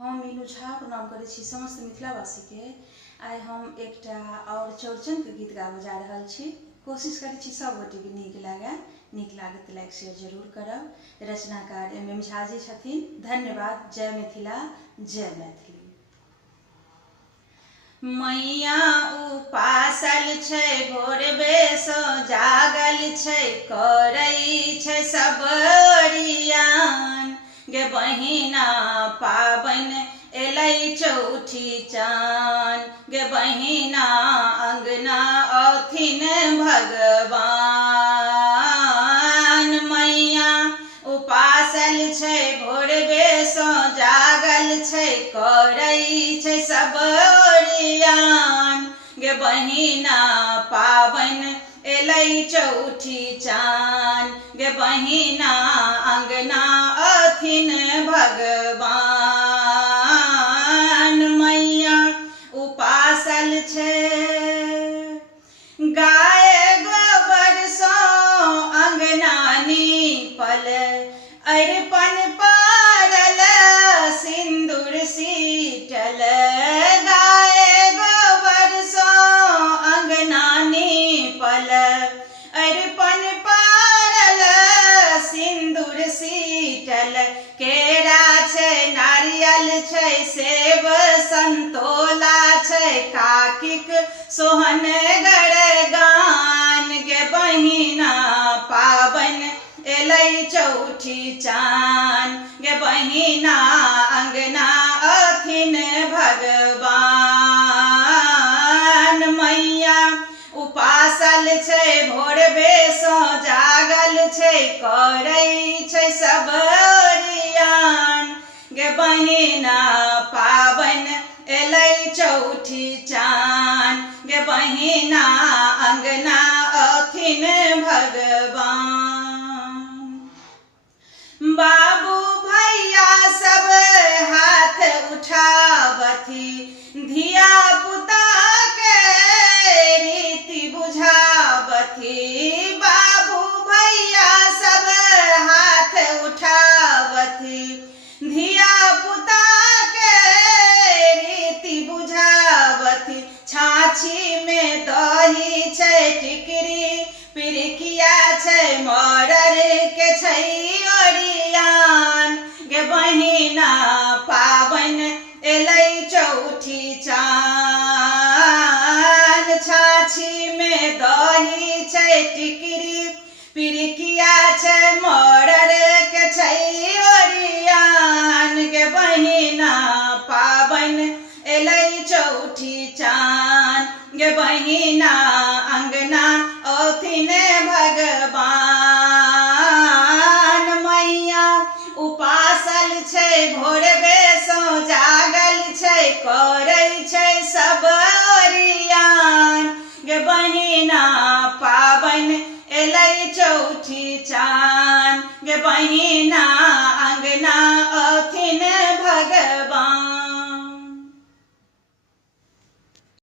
हम मीनू झा प्रणाम करै छी समस्त मिथिलावासी के। आइ हम एकटा और चौड़चन के गीत गाबऽ जा रहल छी। कोशिश करै छी सब गोटे के नीक लागे। नीक लागे तो लाइक शेयर जरूर करब। रचनाकार MM झा जी छथिन। धन्यवाद। जय मिथिला, जय मैथिली। मैया उपासल छै, भोरबे सँ जागल छै, करै छै सब ओरियान। गे बहिना पाबनि एलै चौठी चान, गे बहिना अंगना औथिन भगवान। मैया उपासल छै, भोरबे सँ जागल छै, करै छै सब ओरियान। गे बहिना पाबनि एलै चौठी चान, गे बहिना अंगना औथिन भगवान। मैया उपासल छै, गाय गोबर सँ अंगना नीपल, अरिपन पारल, सिन्दूर सीटल। गाय गोबर सँ अंगना नीपल, अरिपन पारल, सिन्दूर सीटल। केरा छै, नारियल छै, सेब संतोला छै, काकिक सोहनगर गान। गे बहिना पाबनि एलै चौठी चान, गे बहिना अंगना औथिन भगवान। मैया उपासल छै, भोरबे सँ जागल छै, करै छै सब ओरियान। गे बहिना पाबनि एलै चौठी चान, गे बहिना अंगना औथिन भगवान। बाबू भैया सब हाथ उठावथि, धिया पुता के रीति बुझावथि। बाबू भैया सब हाथ उठावथि, धिया पुता के रीति बुझावथि। छाछी में दही छै, टिकरी पिरिकिया छै, मरर के छै ओरियान। गे बहिना पाबनि एलै चौठी चान, छाछी में दही छै, टिकरी पिरिकिया छै, मरर के छै ओरियान। गे बहिना पाबनि एलै चौठी चान, गे बहिना अंगना औथिन भगवान। मैया उपासल छै, भोरबे सँ जागल छै, करै छै सब ओरियान। गे बहिना पाबनि एलै चौठी चान, गे बहिना अंगना औथिन